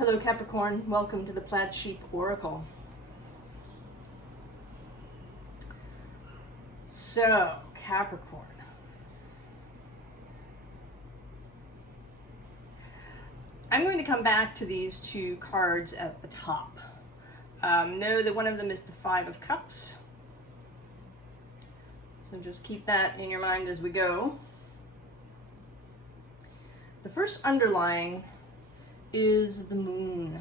Hello Capricorn, welcome to the Plaid Sheep Oracle. So, Capricorn. I'm going to come back to these two cards at the top. Know that one of them is the Five of Cups. So just keep that in your mind as we go. The first underlying is the moon.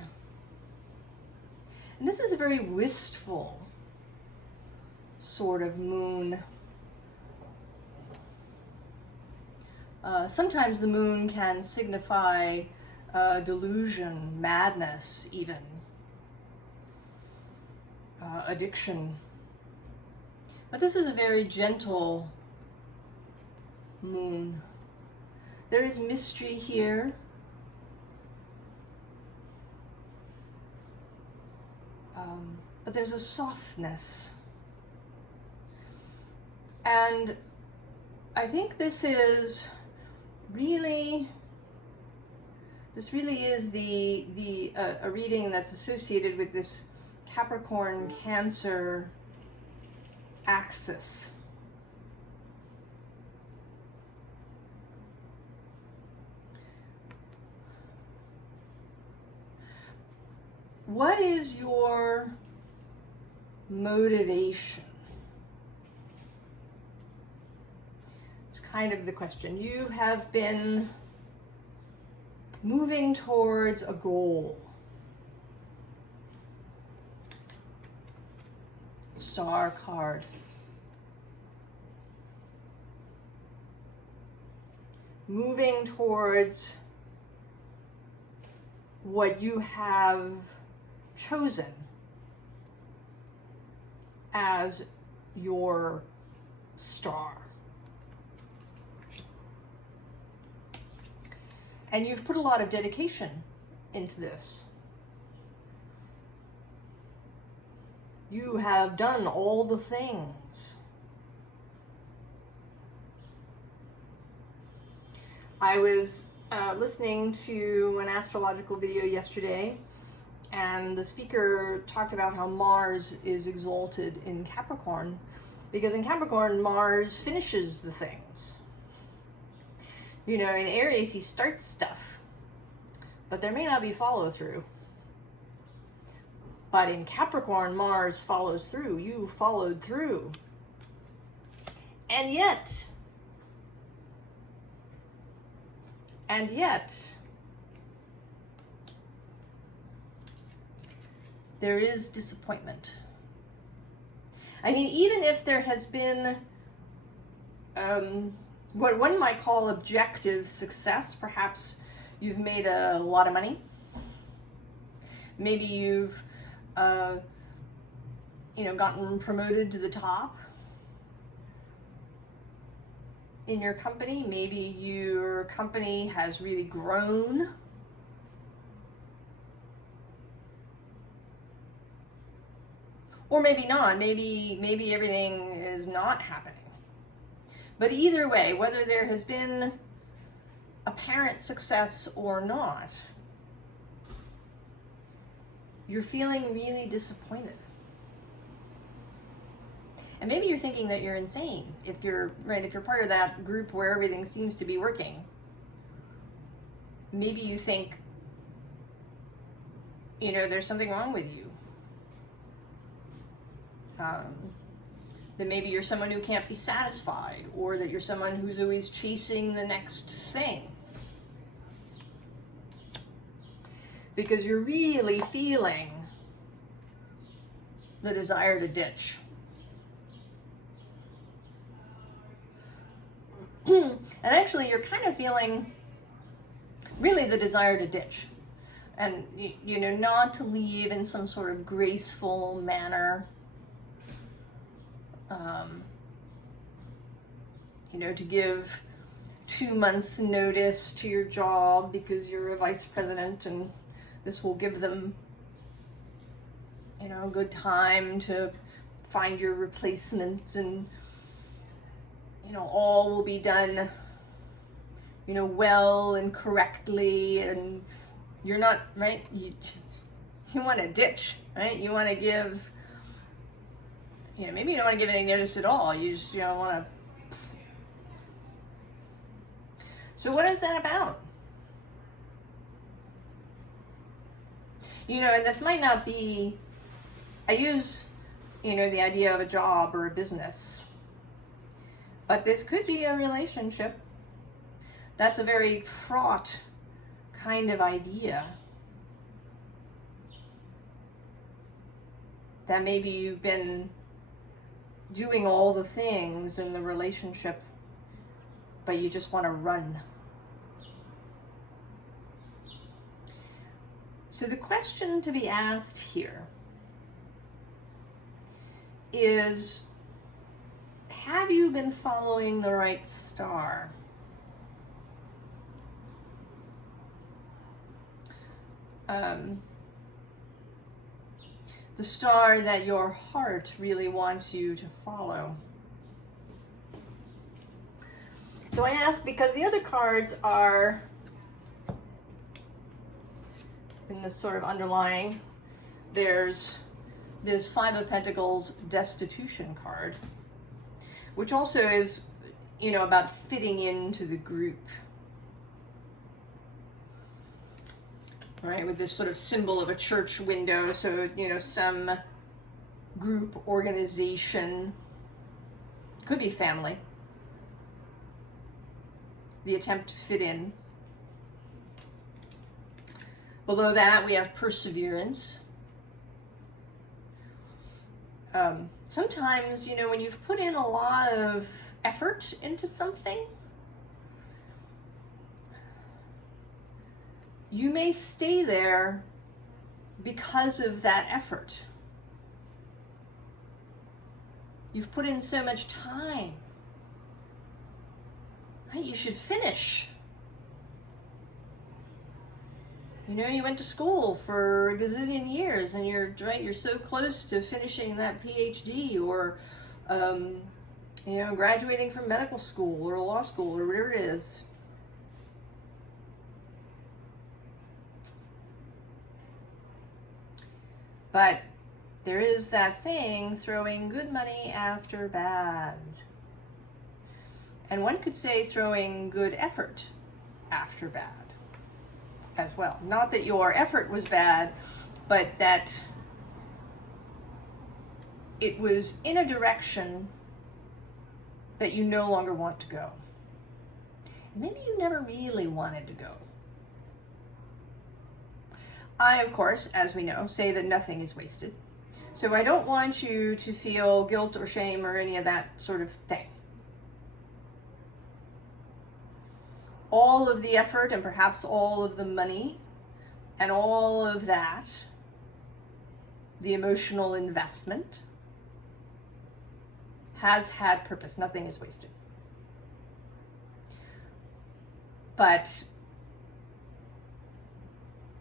And this is a very wistful sort of moon. Sometimes the moon can signify delusion, madness even, addiction. But this is a very gentle moon. There is mystery here. But there's a softness. And I think this really is a reading that's associated with this Capricorn Cancer axis. What is your motivation? It's kind of the question. You have been moving towards a goal. Star card. Moving towards what you have chosen as your star. And you've put a lot of dedication into this. You have done all the things. I was listening to an astrological video yesterday, and the speaker talked about how Mars is exalted in Capricorn, because in Capricorn, Mars finishes the things. You know, in Aries, he starts stuff, but there may not be follow through. But in Capricorn, Mars follows through. You followed through. And yet, there is disappointment. I mean, even if there has been what one might call objective success, perhaps you've made a lot of money. Maybe you've, gotten promoted to the top in your company. Maybe your company has really grown. Or maybe not. Maybe everything is not happening. But either way, whether there has been apparent success or not, you're feeling really disappointed. And maybe you're thinking that you're insane if you're part of that group where everything seems to be working. Maybe you think, there's something wrong with you. That maybe you're someone who can't be satisfied, or that you're someone who's always chasing the next thing. Because you're really feeling the desire to ditch. And actually, you're kind of feeling really the desire to ditch. And, not to leave in some sort of graceful manner. To give 2 months notice to your job because you're a vice president, and this will give them, a good time to find your replacement, and, all will be done, well and correctly, and You're not, right? You want to ditch, right? You want to give, maybe you don't want to give any notice at all. You just, want to. So what is that about? And this might not be, I use, the idea of a job or a business, but this could be a relationship. That's a very fraught kind of idea. That maybe you've been doing all the things in the relationship, but you just want to run. So the question to be asked here is, have you been following the right star? The star that your heart really wants you to follow. So I ask because the other cards are in this sort of underlying. There's this Five of Pentacles destitution card, which also is, about fitting into the group. Right, with this sort of symbol of a church window, so, some group, organization, could be family. The attempt to fit in. Below that, we have perseverance. Sometimes, when you've put in a lot of effort into something, you may stay there because of that effort. You've put in so much time. Right? You should finish. You went to school for a gazillion years and you're so close to finishing that PhD or, graduating from medical school or law school or whatever it is. But there is that saying, throwing good money after bad. And one could say throwing good effort after bad as well. Not that your effort was bad, but that it was in a direction that you no longer want to go. Maybe you never really wanted to go. I, of course, as we know, say that nothing is wasted. So I don't want you to feel guilt or shame or any of that sort of thing. All of the effort and perhaps all of the money and all of that, the emotional investment, has had purpose. Nothing is wasted. But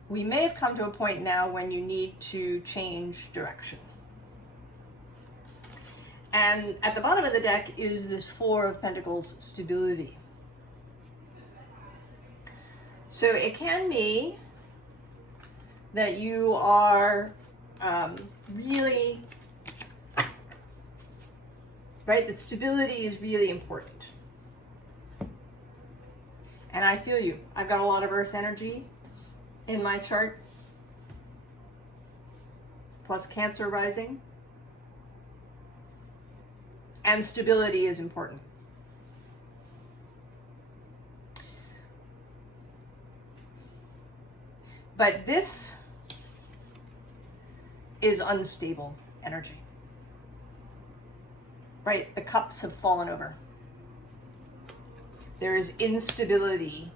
we may have come to a point now when you need to change direction. And at the bottom of the deck is this Four of Pentacles stability. So it can be that you are really, right, that stability is really important. And I feel you. I've got a lot of earth energy in my chart, plus Cancer rising. And stability is important. But this is unstable energy. Right? The cups have fallen over. There is instability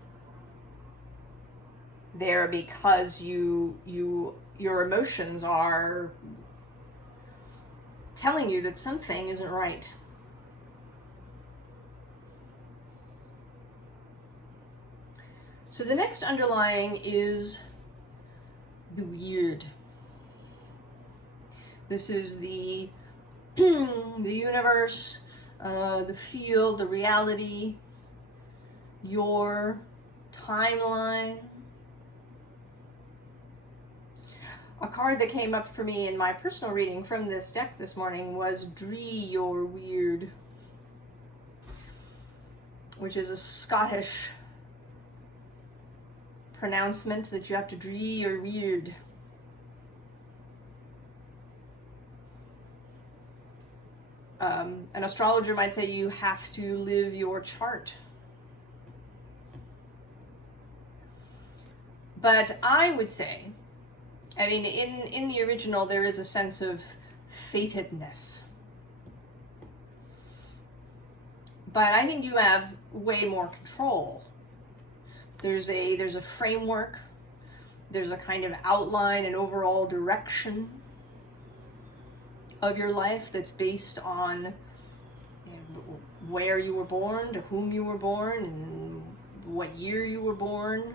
there because your emotions are telling you that something isn't right. So the next underlying is the weird. This is the universe, the field, the reality, your timeline, A card that came up for me in my personal reading from this deck this morning was Dree Your Weird, which is a Scottish pronouncement that you have to dree your weird. An astrologer might say you have to live your chart. But I would say, I mean, in the original, there is a sense of fatedness. But I think you have way more control. There's a framework, there's a kind of outline, an overall direction of your life that's based on where you were born, to whom you were born, and what year you were born,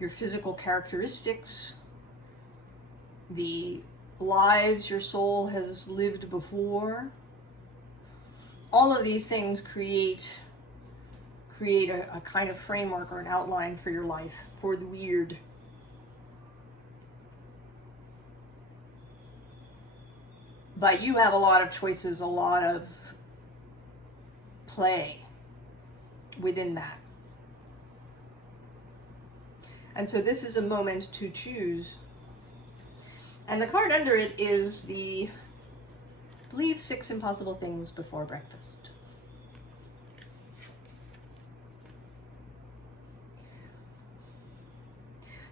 your physical characteristics, the lives your soul has lived before. All of these things create a kind of framework or an outline for your life, for the weird. But you have a lot of choices, a lot of play within that. And so this is a moment to choose. And the card under it is the, I believe, 6 Impossible Things Before Breakfast.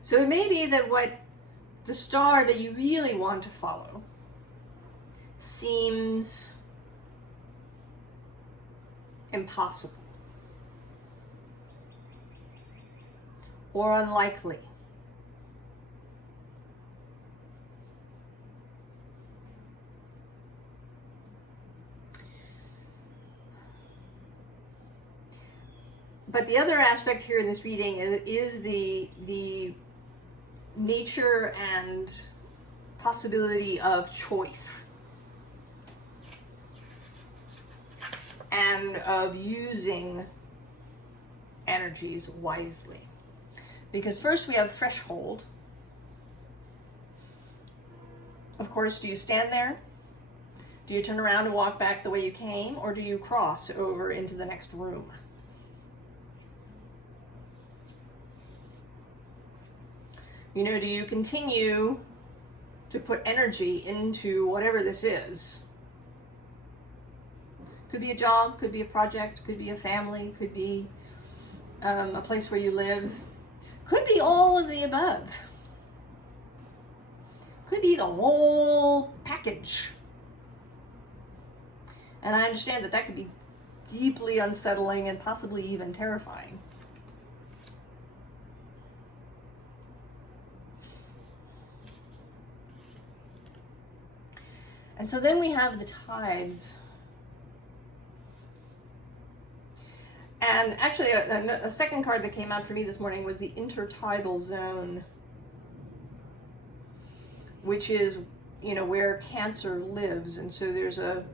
So it may be that what the star that you really want to follow seems impossible or unlikely. But the other aspect here in this reading is the nature and possibility of choice and of using energies wisely. Because first we have threshold. Of course, do you stand there? Do you turn around and walk back the way you came, or do you cross over into the next room? You know, do you continue to put energy into whatever this is? Could be a job, could be a project, could be a family, could be a place where you live. Could be all of the above. Could be the whole package. And I understand that that could be deeply unsettling and possibly even terrifying. And so then we have the tides. And actually, a second card that came out for me this morning was the intertidal zone, which is, you know, where Cancer lives. And so there's a,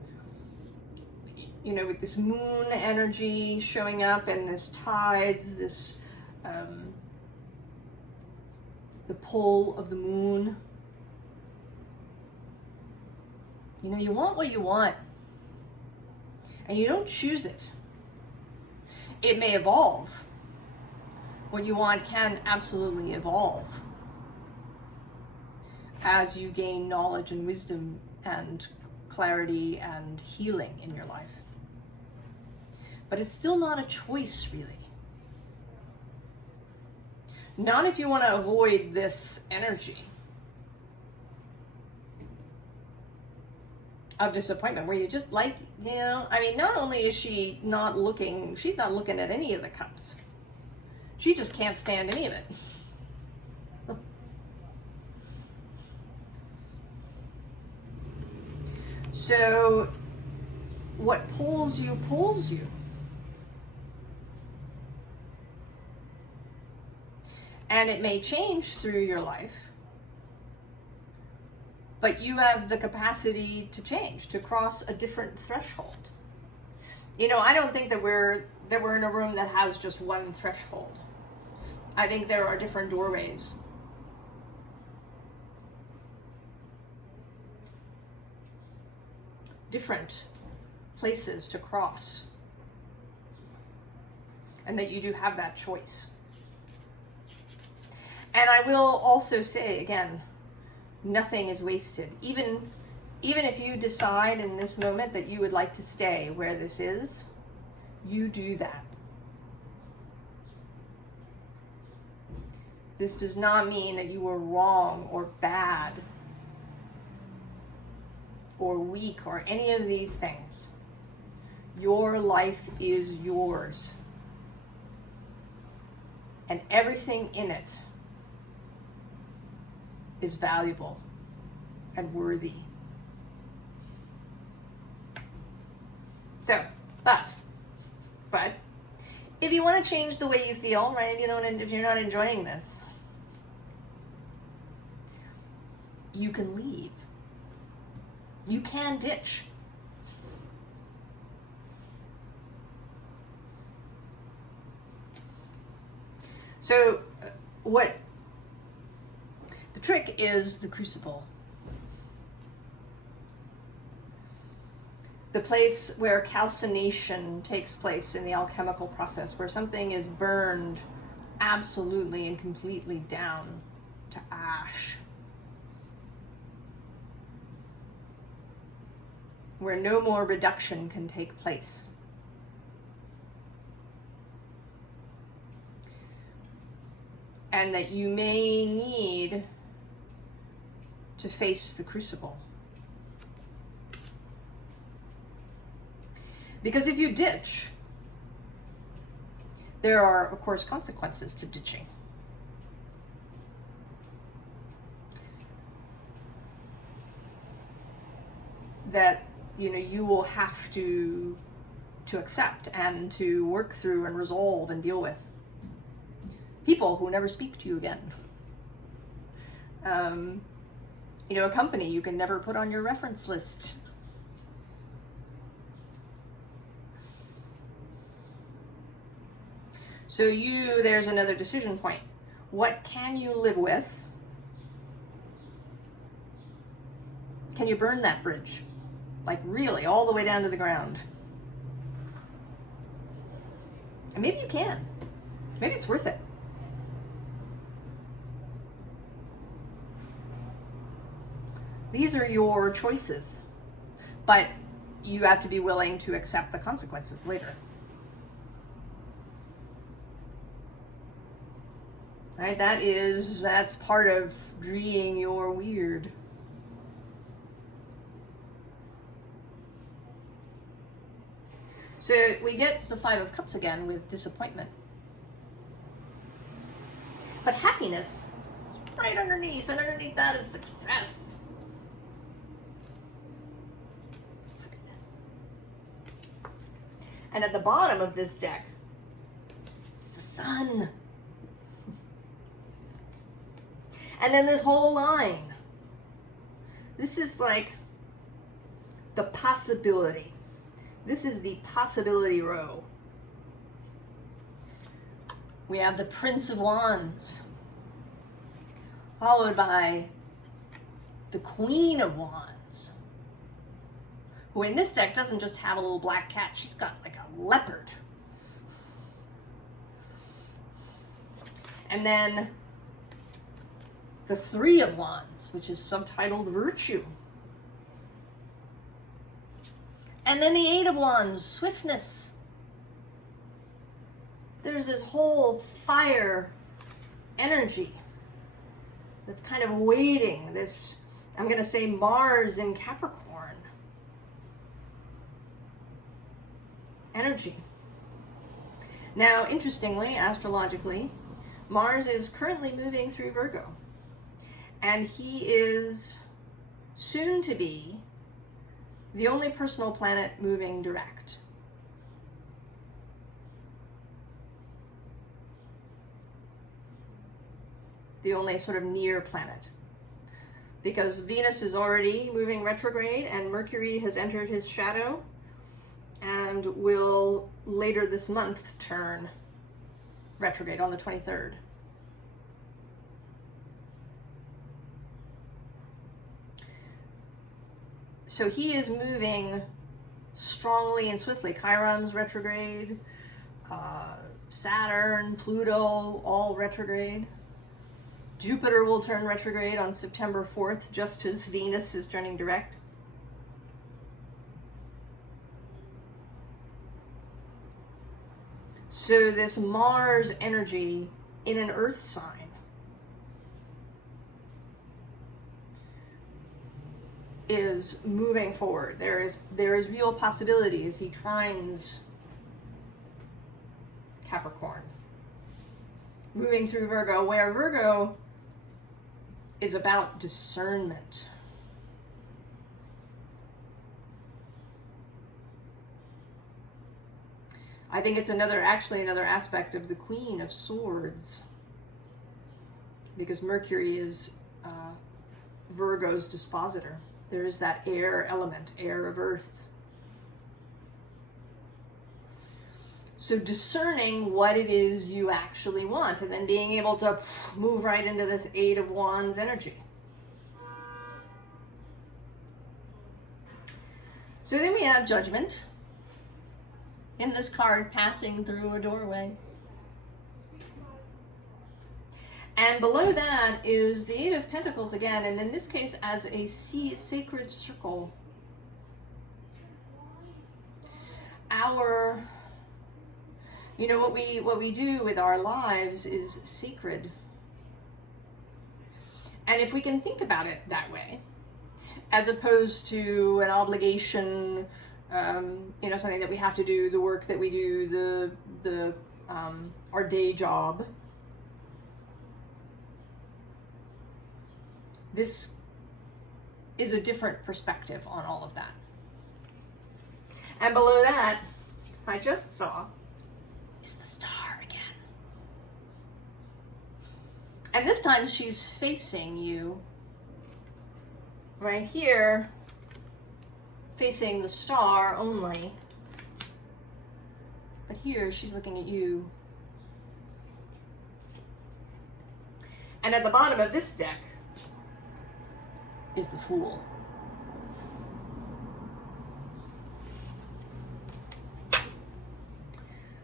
you know, with this moon energy showing up and this tides, this, the pull of the moon. You know, you want what you want, and you don't choose it. It may evolve. What you want can absolutely evolve as you gain knowledge and wisdom and clarity and healing in your life. But it's still not a choice, really. Not if you want to avoid this energy of disappointment, where you just like, you know, I mean, not only is she not looking, she's not looking at any of the cups. She just can't stand any of it. So what pulls you pulls you. And it may change through your life, but you have the capacity to change, to cross a different threshold. You know, I don't think that we're in a room that has just one threshold. I think there are different doorways. different places to cross, and that you do have that choice. And I will also say again, nothing is wasted. Even if you decide in this moment that you would like to stay where this is, you do that. This does not mean that you were wrong or bad or weak or any of these things. Your life is yours. And everything in it is valuable and worthy. So, but if you want to change the way you feel, right? If you're not enjoying this, you can leave. You can ditch. So, what the trick is the crucible. The place where calcination takes place in the alchemical process, where something is burned absolutely and completely down to ash. Where no more reduction can take place. And that you may need to face the crucible. Because if you ditch, there are, of course, consequences to ditching. That, you will have to accept and to work through and resolve and deal with. People who never speak to you again. A company you can never put on your reference list. So there's another decision point. What can you live with? Can you burn that bridge? Like really, all the way down to the ground? And maybe you can. Maybe it's worth it. These are your choices, but you have to be willing to accept the consequences later. Right? That's part of being your weird. So we get the Five of Cups again with disappointment. But happiness is right underneath, and underneath that is success. And at the bottom of this deck, it's the Sun. And then this whole line. This is like the possibility. This is the possibility row. We have the Prince of Wands, followed by the Queen of Wands, who in this deck doesn't just have a little black cat, she's got like a leopard. And then the Three of Wands, which is subtitled Virtue. And then the Eight of Wands, Swiftness. There's this whole fire energy that's kind of waiting, this, I'm going to say Mars in Capricorn energy. Now, interestingly, astrologically, Mars is currently moving through Virgo, and he is soon to be the only personal planet moving direct. The only sort of near planet. Because Venus is already moving retrograde and Mercury has entered his shadow and will later this month turn retrograde on the 23rd. So he is moving strongly and swiftly. Chiron's retrograde, Saturn, Pluto, all retrograde. Jupiter will turn retrograde on September 4th, just as Venus is turning direct. So this Mars energy in an earth sign is moving forward. There is real possibility as he trines Capricorn, moving through Virgo, where Virgo is about discernment. I think it's another aspect of the Queen of Swords, because Mercury is Virgo's dispositor. There is that air element, air of earth. So discerning what it is you actually want, and then being able to move right into this Eight of Wands energy. So then we have Judgment in this card, passing through a doorway. And below that is the Eight of Pentacles again, and in this case as a sacred circle. You know, what we do with our lives is sacred. And if we can think about it that way, as opposed to an obligation, you know, something that we have to do, the work that we do, our day job. This is a different perspective on all of that. And below that, I just saw, is the star again. And this time she's facing you right here, facing the star only. But here she's looking at you. And at the bottom of this deck is the Fool.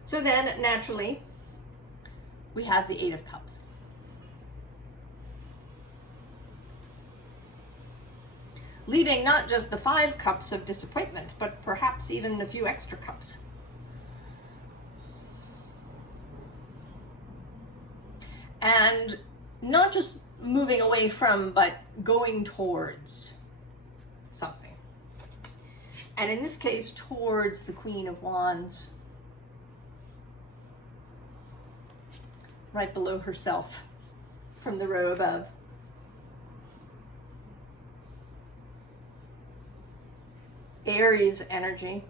So then, naturally, we have the Eight of Cups. Leaving not just the 5 cups of disappointment, but perhaps even the few extra cups. And not just moving away from, but going towards something. And in this case, towards the Queen of Wands. Right below herself from the row above. Aries energy.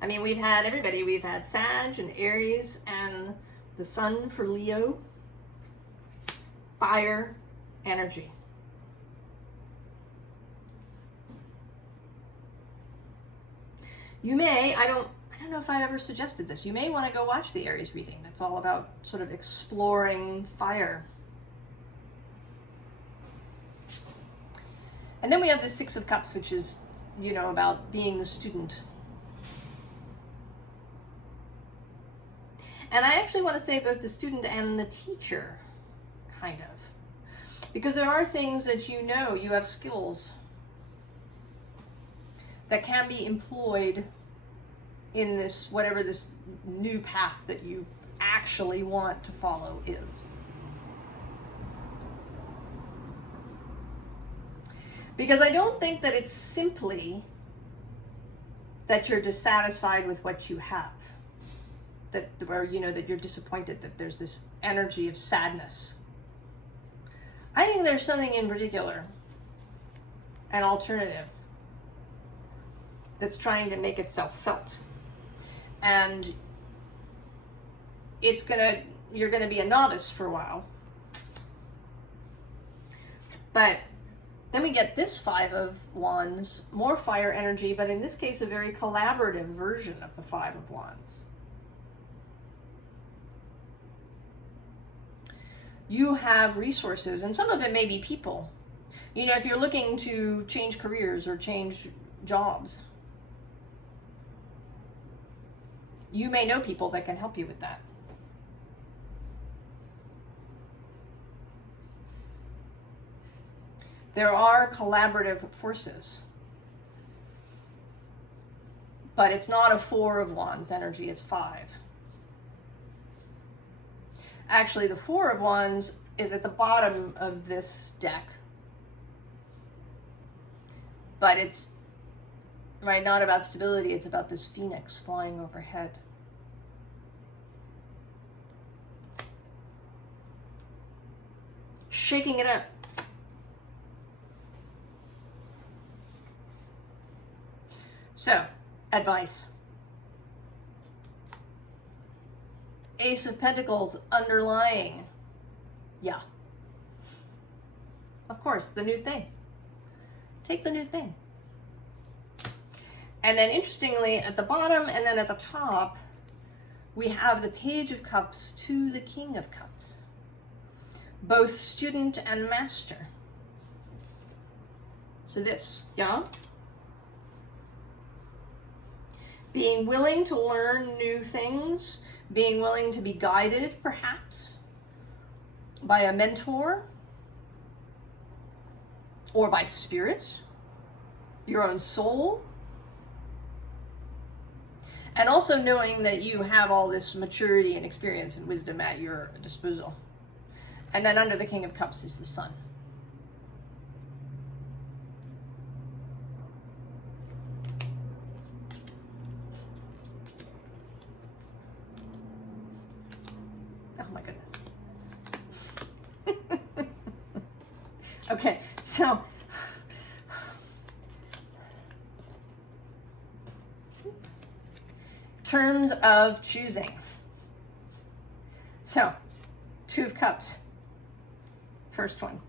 I mean, we've had everybody. We've had Sag and Aries and the Sun for Leo. Fire energy. You may, I don't know if I've ever suggested this, you may want to go watch the Aries reading. That's all about sort of exploring fire. And then we have the Six of Cups, which is, you know, about being the student. And I actually want to say both the student and the teacher, kind of. Because there are things that you know, you have skills that can be employed in this, whatever this new path that you actually want to follow is. Because I don't think that it's simply that you're dissatisfied with what you have. That, or, you know, that you're disappointed, that there's this energy of sadness. I think there's something in particular, an alternative, that's trying to make itself felt. And you're gonna be a novice for a while. But then we get this Five of Wands, more fire energy, but in this case, a very collaborative version of the Five of Wands. You have resources, and some of it may be people. You know, if you're looking to change careers or change jobs, you may know people that can help you with that. There are collaborative forces. But it's not a 4 of Wands energy, it's 5. Actually, the 4 of Wands is at the bottom of this deck. But it's, right, not about stability, it's about this phoenix flying overhead. Shaking it up. So, advice. Ace of Pentacles underlying. Yeah. Of course, the new thing. Take the new thing. And then interestingly, at the bottom and then at the top, we have the Page of Cups to the King of Cups. Both student and master. So this, yeah? Being willing to learn new things, being willing to be guided, perhaps, by a mentor, or by spirit, your own soul, and also knowing that you have all this maturity and experience and wisdom at your disposal. And then under the King of Cups is the Sun. Oh my goodness. Okay, so terms of choosing. So, 2 of Cups. First one.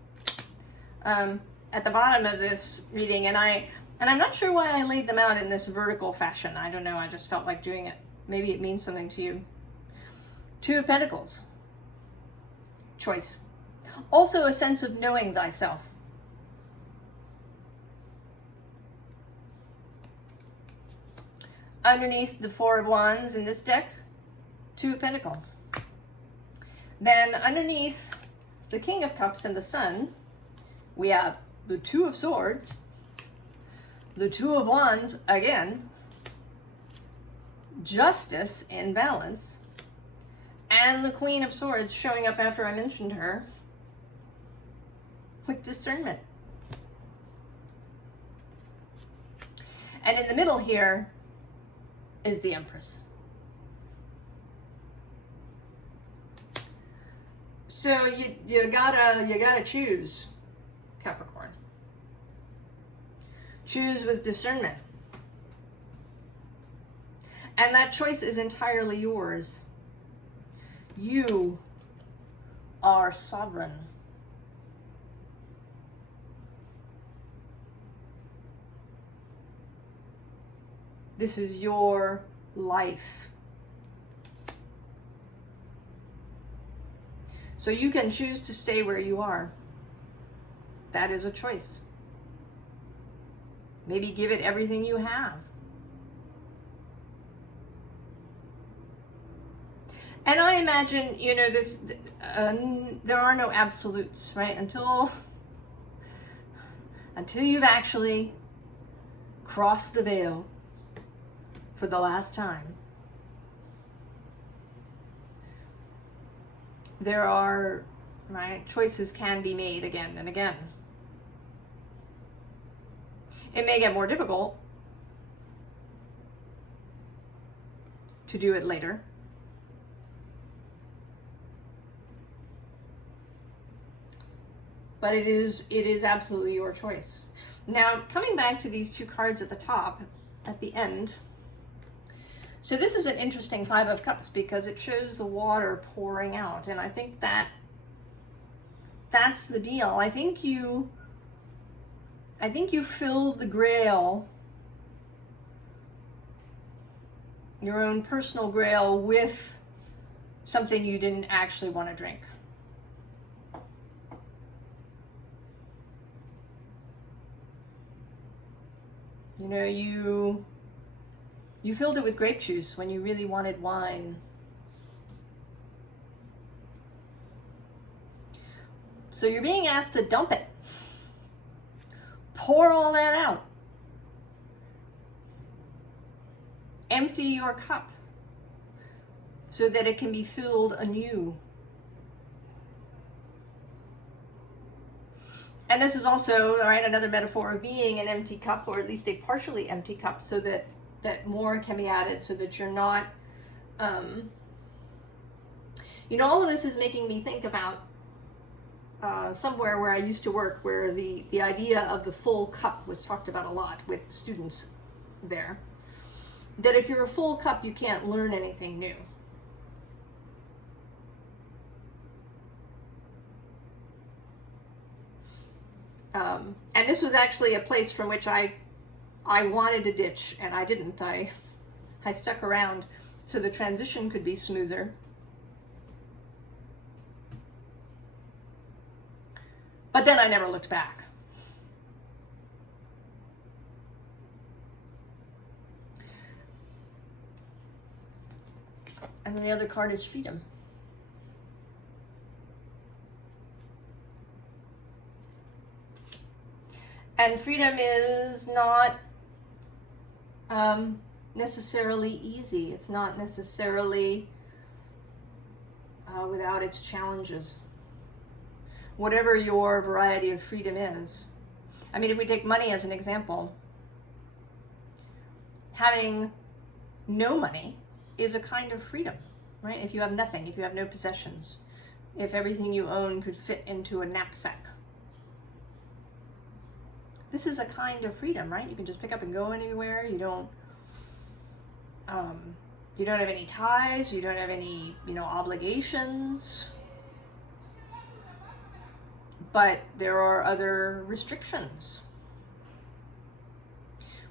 At the bottom of this reading, and I'm not sure why I laid them out in this vertical fashion. I don't know, I just felt like doing it. Maybe it means something to you. 2 of Pentacles. Choice. Also a sense of knowing thyself. Underneath the 4 of Wands in this deck, 2 of Pentacles. Then underneath the King of Cups and the Sun, we have the 2 of Swords, the 2 of Wands again, Justice in balance, and the Queen of Swords showing up after I mentioned her with discernment. And in the middle here is the Empress. So you gotta choose, Capricorn. Choose with discernment. And that choice is entirely yours. You are sovereign. This is your life. So you can choose to stay where you are. That is a choice. Maybe give it everything you have. And I imagine, you know, this, there are no absolutes, right? Until you've actually crossed the veil for the last time. There are, right, choices can be made again and again. It may get more difficult to do it later. But it is absolutely your choice. Now, coming back to these 2 cards at the top, at the end. So this is an interesting 5 of Cups because it shows the water pouring out. And I think that's the deal. I think you filled the grail, your own personal grail, with something you didn't actually want to drink. know, you filled it with grape juice when you really wanted wine. So you're being asked to dump it. Pour all that out. Empty your cup so that it can be filled anew. And this is also, right, another metaphor of being an empty cup, or at least a partially empty cup, so that more can be added, so that you're not, you know, all of this is making me think about somewhere where I used to work, where the idea of the full cup was talked about a lot with students there. That if you're a full cup, you can't learn anything new. And this was actually a place from which I wanted to ditch, and I didn't. I stuck around so the transition could be smoother. But then I never looked back. And then the other card is freedom. And freedom is not necessarily easy. It's not necessarily without its challenges. Whatever your variety of freedom is. I mean, if we take money as an example, having no money is a kind of freedom, right? If you have nothing, if you have no possessions, if everything you own could fit into a knapsack. This is a kind of freedom, right? You can just pick up and go anywhere. You don't have any ties. You don't have any, obligations. But there are other restrictions.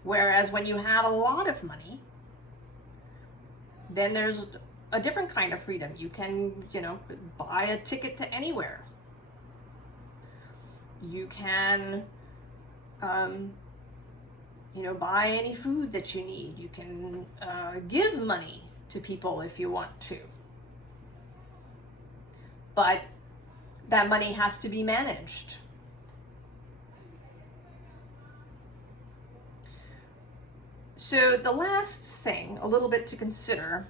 Whereas when you have a lot of money, then there's a different kind of freedom. You can, buy a ticket to anywhere. You can, buy any food that you need. You can give money to people if you want to. But that money has to be managed. So the last thing, a little bit to consider,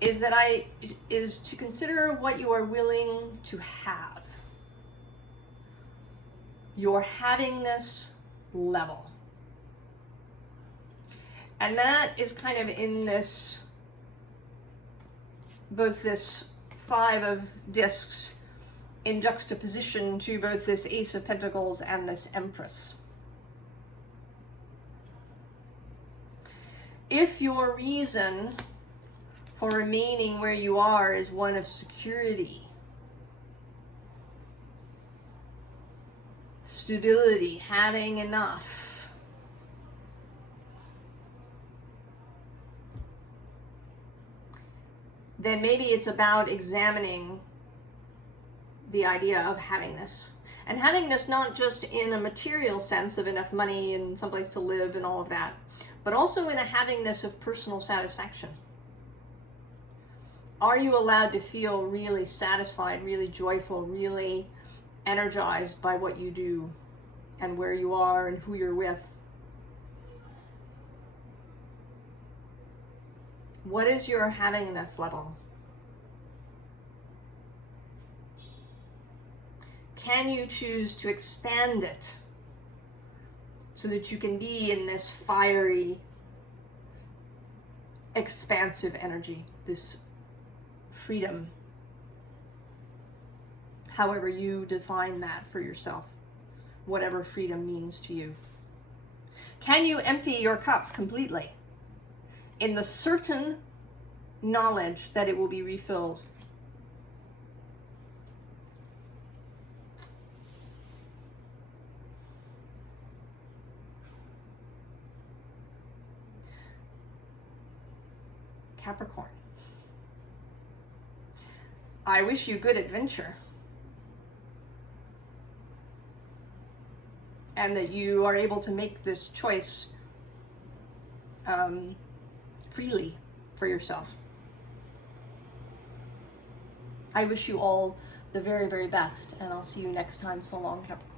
is to consider what you are willing to have. Your havingness level. And that is kind of in this, both this 5 of discs in juxtaposition to both this Ace of Pentacles and this Empress. If your reason for remaining where you are is one of security, stability, having enough, then maybe it's about examining the idea of having this. And having this not just in a material sense of enough money and someplace to live and all of that, but also in a havingness of personal satisfaction. Are you allowed to feel really satisfied, really joyful, really energized by what you do and where you are and who you're with? What is your havingness level? Can you choose to expand it so that you can be in this fiery, expansive energy, this freedom, however you define that for yourself, whatever freedom means to you? Can you empty your cup completely in the certain knowledge that it will be refilled? Capricorn, I wish you good adventure, and that you are able to make this choice freely for yourself. I wish you all the very, very best, and I'll see you next time. So long, Capricorn.